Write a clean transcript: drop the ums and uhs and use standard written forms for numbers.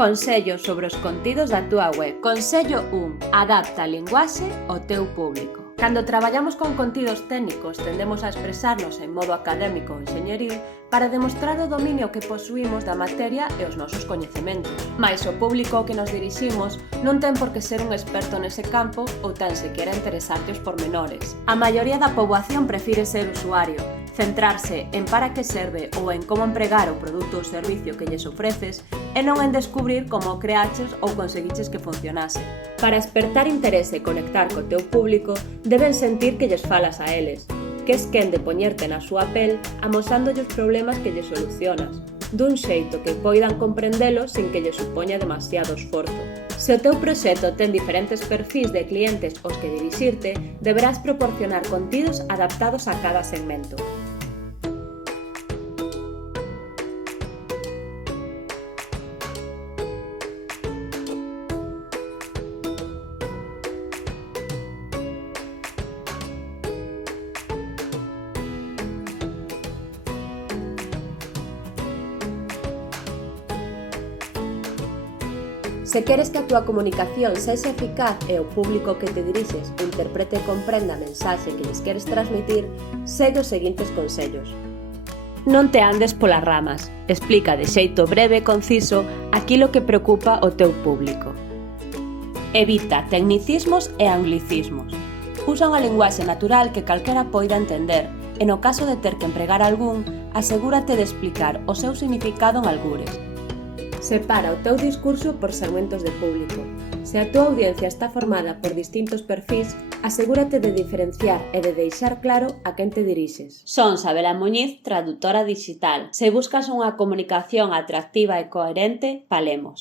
Consellos sobre os contidos da túa web. Consello 1. Adapta a linguaxe ao teu público. Cando traballamos con contidos técnicos tendemos a expresarnos en modo académico ou enxeñeril para demostrar o dominio que posuímos da materia e os nosos coñecementos. Mais o público ao que nos diriximos non ten por que ser un experto nese campo ou tan sequera interesarte os pormenores. A maioría da poboación prefire ser usuario, centrarse en para que serve ou en como empregar o produto ou servicio que lles ofreces e non en descubrir como o creaches ou conseguiches que funcionase. Para espertar interese e conectar co teu público, deben sentir que lles falas a eles, que es quen de poñerte na súa pel amosándolle os problemas que lles solucionas, dun xeito que poidan comprendelo sin que lle supoña demasiado esforzo. Se o teu proxecto ten diferentes perfís de clientes aos que dirixirte, deberás proporcionar contidos adaptados a cada segmento. Se queres que a túa comunicación sexa eficaz e o público que te dirixes interprete e comprenda a mensaxe que lles queres transmitir, segue os seguintes consellos. Non te andes polas ramas. Explica de xeito breve e conciso aquilo que preocupa o teu público. Evita tecnicismos e anglicismos. Usa unha linguaxe natural que calquera poida entender e no caso de ter que empregar algún, asegúrate de explicar o seu significado en algures. Separa o teu discurso por segmentos de público. Se a túa audiencia está formada por distintos perfís, asegúrate de diferenciar e de deixar claro a quen te dirixes. Son Sabela Muñiz, traductora digital. Se buscas unha comunicación atractiva e coherente, falemos.